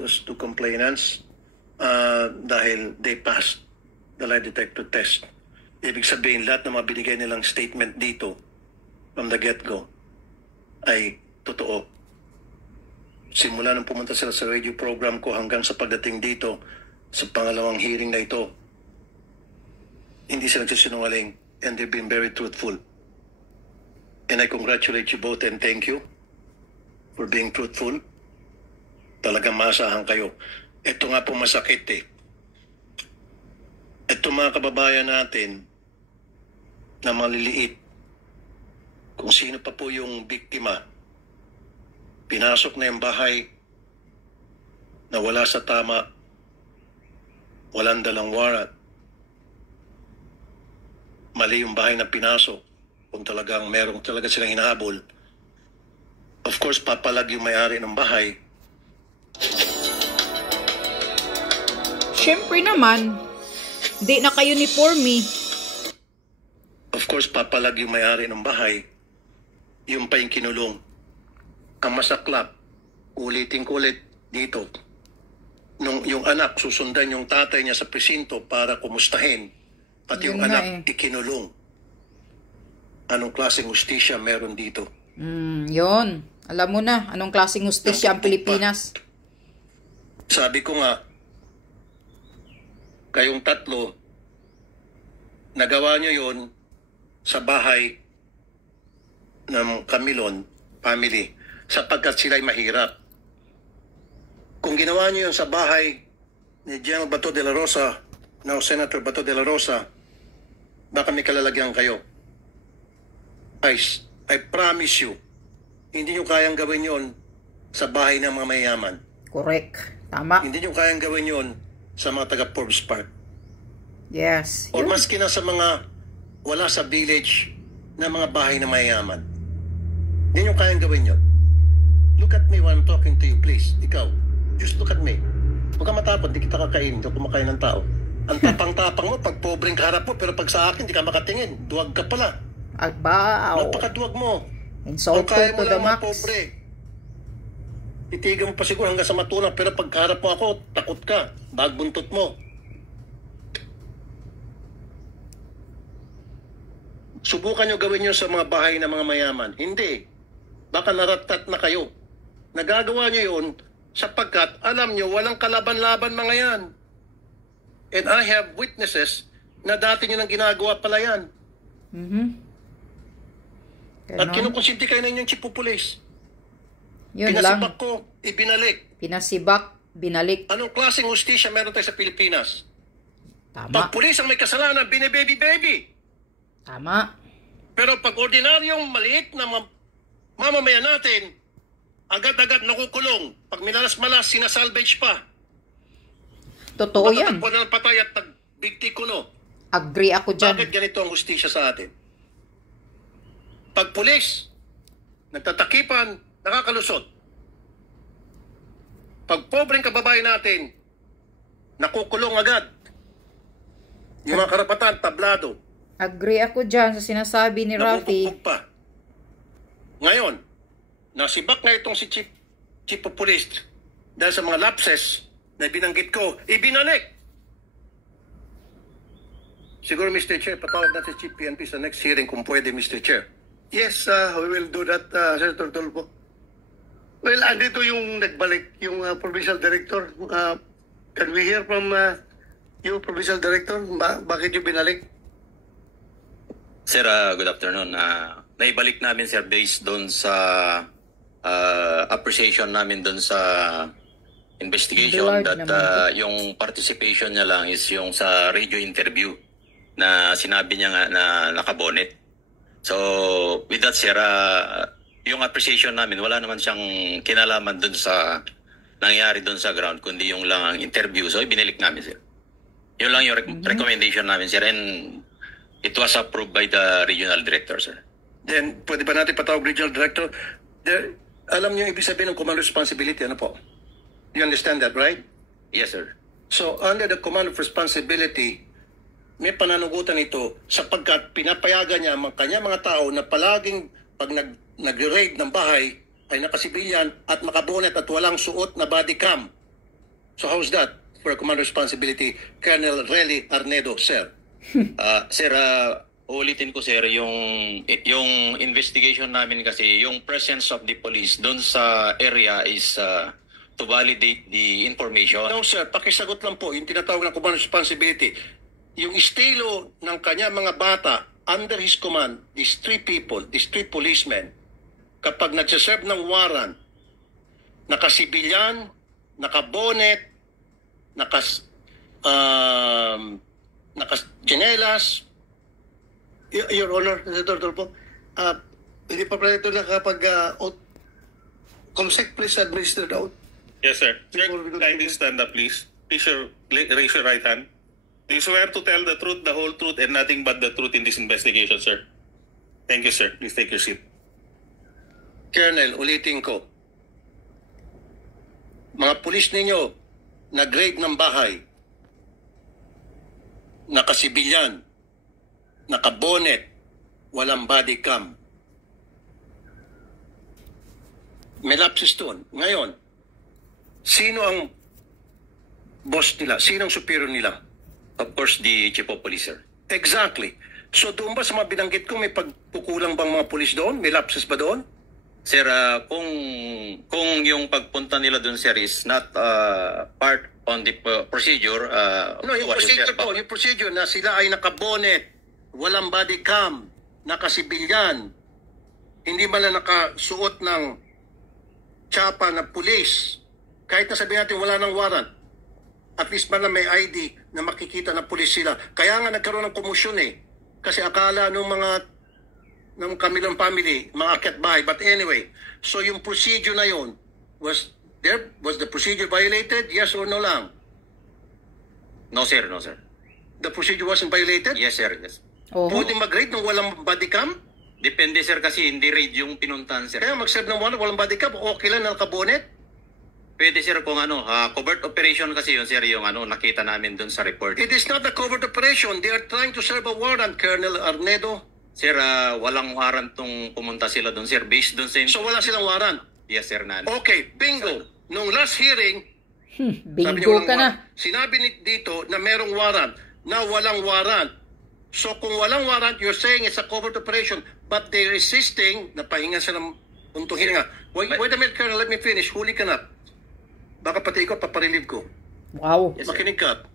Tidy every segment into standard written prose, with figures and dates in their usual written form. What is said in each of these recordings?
those two complainants dahil they passed the lie detector test. Ibig sabihin, lahat ng mga binigay nilang statement dito from the get-go ay totoo. Simula nung pumunta sila sa radio program ko hanggang sa pagdating dito sa pangalawang hearing na ito, hindi sila nagsisinungaling and they've been very truthful. And I congratulate you both and thank you for being truthful. Talagang maasahan kayo. Ito nga po masakit eh. Ito mga kababayan natin na maliliit, kung sino pa po yung biktima, pinasok na yung bahay na wala sa tama, walang dalang warrant. Mali yung bahay na pinasok. Kung talagang merong talaga silang hinahabol, of course, papalag yung may-ari ng bahay. Siyempre naman, di naka-uniforme. Of course, papalag yung may-ari ng bahay. Yung pa yung kinulong. Ang masaklap, ulitin ko ulit dito. Nung yung anak, susundan yung tatay niya sa presinto para kumustahin. Pati yung anak, ikinulong. Anong klaseng hustisya meron dito? Yon. Alam mo na, anong klaseng hustisya ang Pilipinas. Sabi ko nga, kayong tatlo, nagawa nyo yon sa bahay ng Camilon family sapagkat sila'y mahirap. Kung ginawa nyo yon sa bahay ni General Bato de la Rosa, now Senator Bato de la Rosa, baka may kalalagyan kayo. I promise you, hindi nyo kayang gawin yon sa bahay ng mga mayayaman. Correct. Tama. Hindi nyo kayang gawin yon sa mga taga Forbes Park. Yes. O maski na sa mga wala sa village na mga bahay na mayayaman. Hindi nyo kayang gawin yon. Look at me while I'm talking to you, please. Ikaw, just look at me. Huwag ka matapon, di kita kakain, hindi kumakain ng tao. Ang tapang-tapang mo, pag pobreng kaharap mo, pero pag sa akin, di ka makatingin. Duwag ka pala. Agbaw. Napakaduwag mo. Insulto to the max. Pobre. Titigan mo pa siguro hanggang sa matulang, pero pag kaharap mo ako, takot ka. Bagbuntot mo. Subukan nyo gawin nyo sa mga bahay ng mga mayaman. Hindi. Baka naratat na kayo. Nagagawa nyo yun sapagkat alam nyo walang kalaban-laban mga yan. And I have witnesses na dati nyo nang ginagawa pala yan. At kinukonsinti kayo na inyong chief of police. Yun Pinasibak lang. ko, ibinalik. Pinasibak, binalik. Anong klaseng hustisya meron tayo sa Pilipinas? Tama. Pag pulis ang may kasalanan, bine-baby-baby. Tama. Pero pag ordinaryong maliit na mamamayan natin, agad-agad nakukulong. Pag minalas-malas, sinasalvage pa. Totoo yan. Matatakbo na ng patay at nagbigti kuno. Agree ako dyan. Bakit ganito ang hustisya sa atin? Pag pulis, nagtatakipan, nakakalusot. Pag pobreng kababayan natin, nakukulong agad. Yung mga karapatan, tablado. Agree ako dyan sa sinasabi ni Rafi. Nabubukbog pa. Ngayon, nasibak na itong si Chief of Police dahil sa mga lapses na binanggit ko, ibinalik. Siguro, Mr. Chair, patawag natin si Chief PNP sa next hearing kung pwede, Mr. Chair. Yes, we will do that, Senator Tulfo. Well, andito yung nagbalik, yung Provincial Director. Can we hear from you, Provincial Director? Bakit yung binalik? Sir, good afternoon. Naibalik namin, sir, based doon sa appreciation namin doon sa investigation that yung participation niya lang is yung sa radio interview na sinabi niya nga na nakabonet. So, with that, sir, yung appreciation namin, wala naman siyang kinalaman doon sa nangyari doon sa ground, kundi yung lang ang interview. So, ibinalik namin, sir. Yun lang yung recommendation namin, sir. And it was approved by the regional director, sir. Then, pwede ba natin patawag regional director? Alam niyo ibig sabihin ng command responsibility, ano po? You understand that, right? Yes, sir. So, under the command of responsibility, may pananugutan ito sapagkat pinapayagan niya ang kanya mga tao na palaging pag nag-raid ng bahay ay nakasibilyan at makabonet at walang suot na body cam. So how's that for a command responsibility, Colonel Relly Arnedo, sir? Sir, ulitin ko sir, yung investigation namin kasi, yung presence of the police doon sa area is to validate the information. No, sir. Pakisagot lang po. Yung tinatawag na command responsibility. Yung estilo ng kanya mga bata under his command, these 3 people, these 3 policemen, kapag nagsaserve ng warrant, nakasibilyan, nakabonet, nakajenelas, Your Honor, Senator Tulfo, hindi pa pala ito nakapag oath. Comsec, please administer the oath. Yes, sir. Sir, kindly stand up, please. Please raise your right hand. Do you swear to tell the truth, the whole truth, and nothing but the truth in this investigation, sir? Thank you, sir. Please take your seat. Colonel, ulitin ko. Mga pulis ninyo, nag-raid ng bahay, nakasibilyan, nakabonet, walang body cam. May lapses doon. Ngayon, sino ang boss nila? Sino ang superior nila? Of course, the chief of police, sir. Exactly. So doon ba sa mga binanggit ko, may pagkukulang bang mga pulis doon? May lapses ba doon? Sir, kung yung pagpunta nila doon, sir, is not part on the procedure. No, yung procedure po, yung procedure na sila ay nakabonet, walang body cam, nakasibilyan, hindi man lang nakasuot ng tsapa na pulis. Kahit na sabihin natin wala ng warrant, at least man lang may ID na makikita ng pulis sila. Kaya nga nagkaroon ng komosyon eh. Kasi akala ng kamilang family, mga akyat bahay. But anyway, so yung procedure na yun, was the procedure violated? Yes or no lang? No, sir. No, sir. The procedure wasn't violated? Yes, sir. Yes. Oh. Pwede mag-raid nung walang body cam? Depende, sir, kasi hindi raid yung pinuntahan, sir. Kaya mag-serve ng warrant, walang body cam, okay lang na nakabonet? Pwede, sir, kung covert operation kasi yun, sir, yung nakita namin doon sa report. It is not a covert operation. They are trying to serve a warrant, Colonel Arnedo. Sir, walang warrant tong pumunta sila doon, sir. Based doon sa... So wala silang warrant? Yes, sir, nan. Okay, bingo. Nung last hearing, Bingo ka na. sinabi dito na merong warrant, na walang warrant. So kung walang warrant, you're saying it's a covert operation, but they're resisting, napahinga sila ng untong hiringa. Wait a minute, Colonel, let me finish. Huli ka na. Baka pati ikaw, paparilib ko. Wow. Yes, sir. Makinig ka.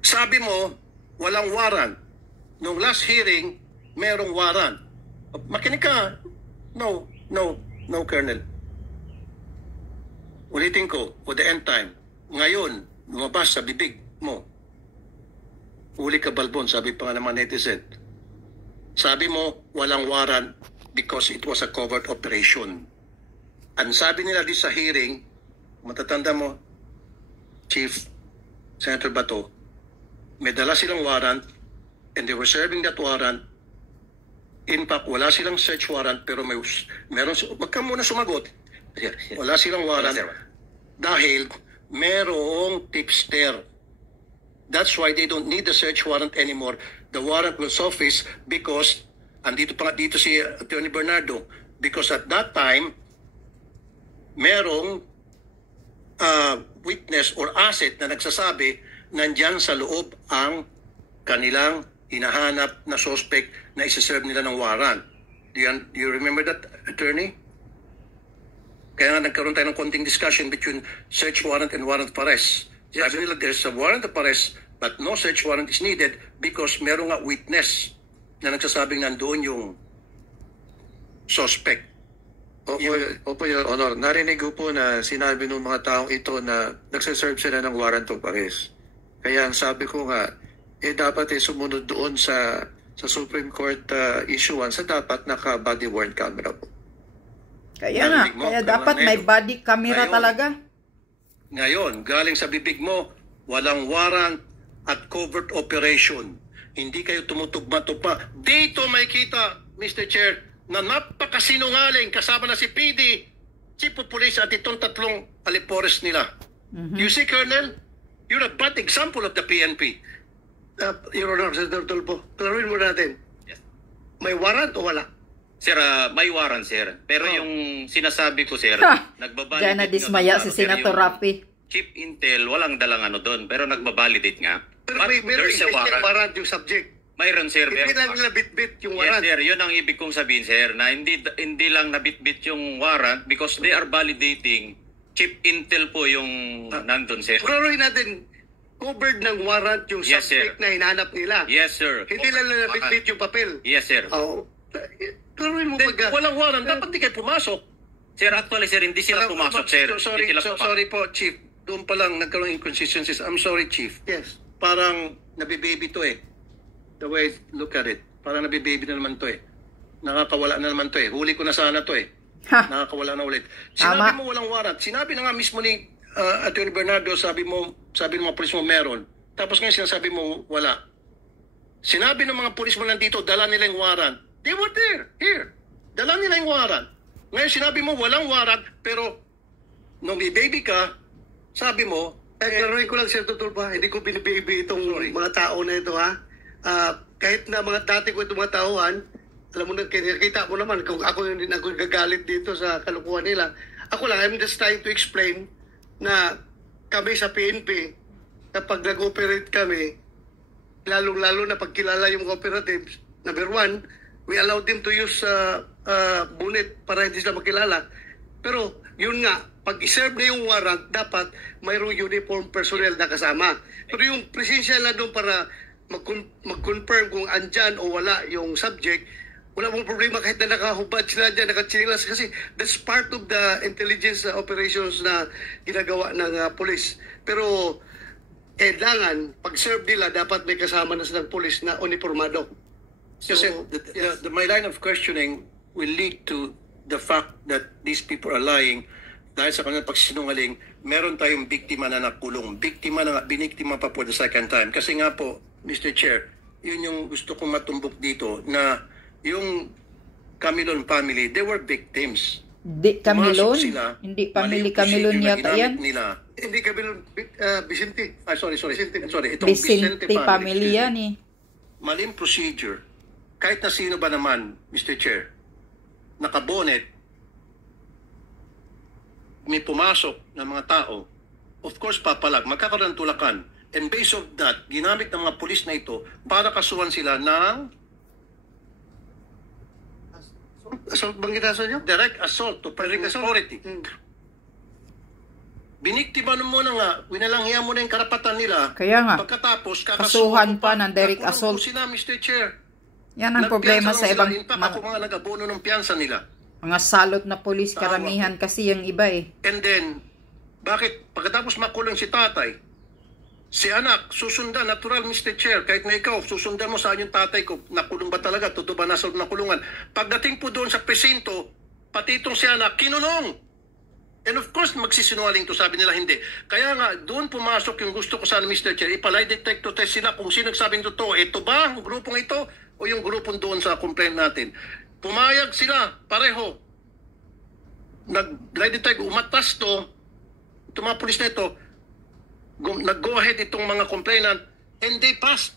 Sabi mo, walang warrant. Nung last hearing, merong warrant. Makinig ka. No, Colonel. Ulitin ko, for the end time. Ngayon, lumabas sa bibig mo. Uli ka balbon, sabi pa nga ng mga netizen. Sabi mo, walang warrant because it was a covert operation. Ang sabi nila di sa hearing, matatanda mo, Chief Senator Bato, may dala silang warrant and they were serving that warrant. In fact, wala silang search warrant pero meron, wag ka muna sumagot. Wala silang warrant dahil merong tipster. That's why they don't need the search warrant anymore. The warrant will surface because andito pa nga dito si Attorney Bernardo, because at that time merong witness or asset na nagsasabi nandyan sa loob ang kanilang hinahanap na suspect na isa-serve nila ng warrant. Do you remember that, Attorney? Kaya nga nagkaroon tayo ng konting discussion between search warrant and warrant of arrest. Sabi nila there's a warrant of arrest but no search warrant is needed because merong nga witness na nagsasabing nandoon yung suspect. Opo, Your Honor. Narinig ko po na sinabi ng mga taong ito na nagsaserve sila ng warrant of arrest. Kaya ang sabi ko nga, dapat sumunod doon sa Supreme Court issuance sa dapat naka-body worn camera po. Kaya nga, kaya dapat may body camera talaga. Ngayon, galing sa bibig mo, walang warrant at covert operation. Hindi kayo tumutugma-tugma. Dito may kita, Mr. Chair, na napakasinungaling kasama na si PD, Chief of Police at itong tatlong alipores nila. You see, Colonel, you're a bad example of the PNP. Your Honor, Senator Tulfo, klaruin mo natin. Yes. May warrant o wala? Sir, may warrant, sir. Pero yung sinasabi ko, sir, Ha! nagbabalidate Diyan na dismaya si Senator Rapi. Chief Intel, walang dalang doon, pero nagbabalidate nga. Pero But meron there's a warrant yung subject. Mayroon, sir. Hindi lang nila bit-bit yung Yes, warrant. sir. Yun ang ibig kong sabihin, sir, na hindi lang nabitbit yung warrant because they are validating. Chief Intel po yung nandun, sir. Klaroy natin, covered ng warrant yung Yes, subject sir. na hinahanap nila. Yes, sir. Hindi lang nila bit-bit yung papel. Yes, sir. Oh, klaroy mo Then, pagka... walang warrant, dapat di kayo pumasok. Sir, actually, sir, hindi sila pumasok, sir. Sorry, Hindi sila sorry po, Chief. Doon pa lang nagkaroon ng inconsistencies. I'm sorry, Chief. Yes. Parang nabibaby to eh. The way I look at it. Parang nabibaby na naman to eh. Nakakawala na naman to eh. Huli ko na sana to eh. Ha! Nakakawala na ulit. Tama. Sinabi mo walang warrant. Sinabi na nga mismo ni Atty. Bernardo, sabi ng mga pulis mo meron. Tapos ngayon sinasabi mo wala. Sinabi ng mga pulis mo nandito, dala nila yung warrant. They were there. Here. Dala nila yung warrant. Ngayon sinabi mo walang warrant, pero nung baby ka, sabi mo, Klaroy ko lang, Sir Tutulpa, hindi ko binibaby itong mga tao na ito, ha? Kahit na mga dati ko itong mga tauhan, alam mo na, kita mo naman, kung ako hindi ako gagalit dito sa kalukuhan nila. Ako lang, I'm just trying to explain na kami sa PNP, kapag nag-operate kami, lalong-lalo na pagkilala yung cooperatives, number one, we allow them to use bullet para hindi sila makilala. Pero yun nga, pag i-serve na yung warrant, dapat mayroong uniform personnel na kasama. Pero yung presensya na doon para mag-confirm kung andyan o wala yung subject, wala mong problema kahit na nakahubad sila dyan, nakachilas, kasi that's part of the intelligence operations na ginagawa ng police. Pero kailangan, pag-serve nila, dapat may kasama na silang police na uniformado. kasi my line of questioning will lead to the fact that these people are lying dahil sa kanilang pagsinungaling, meron tayong biktima na nakulong. Biktima na biniktima pa for the second time. Kasi nga po, Mr. Chair, yun yung gusto kong matumbok dito na yung Camilon family, they were victims. Di Camilon? Pumasok sila, Hindi mali family yung Camilon procedure na yata ginamit yan. Nila. Hindi kami Vicente. Sorry. Vicente. Itong Vicente family excuse me. yan eh. Maling procedure. Kahit na sino ba naman, Mr. Chair, nakabonet, may pumasok ng mga tao, of course papalag, magkakaroon ng tulakan. And based of that, ginamit ng mga pulis na ito para kasuhan sila ng Assault bang ginaso nyo? direct assault to public authority. Biniktima mo na nga, winalanghiya mo na yung karapatan nila. Kaya nga, Pagkatapos, kasuhan pa ng direct Nakulong assault. po sila, Mr. Chair. Yan ang problema sa ibang In fact, ako mga nag-abono ng piyansa nila. mga salot na polis, karamihan kasi yung iba eh. And then, bakit pagkatapos makulong si tatay, si anak, susundan, natural Mr. Chair, kahit na ikaw, susundan mo saan yung tatay ko, nakulong ba talaga, totoo ba nasa nakulungan. Pagdating po doon sa presinto, pati itong si anak, kinunong. And of course, magsisinungaling to, sabi nila hindi. Kaya nga, doon pumasok yung gusto ko sana, Mr. Chair, ipalay detector test sila kung sino nagsabing totoo. Ito ba ang grupong ito o yung grupong doon sa complaint natin? Pumayag sila, pareho. Nag-lie detector, umatas to, itong mga pulis na ito, nag-go ahead itong mga complainant, and they passed.